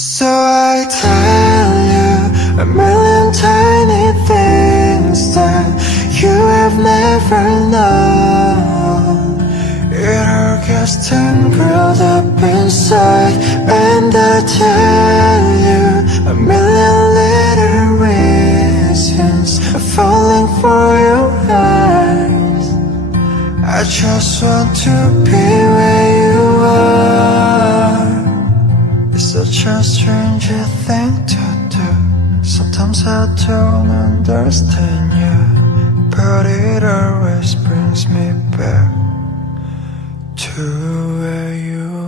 So I tell you a million tiny things that you have never known. It all gets tangled up inside, and I tell you a million little reasons I'm falling for your eyes. I just want to be where you are. It's such a strange thing to do. Sometimes I don't understand you, but it always brings me back to where you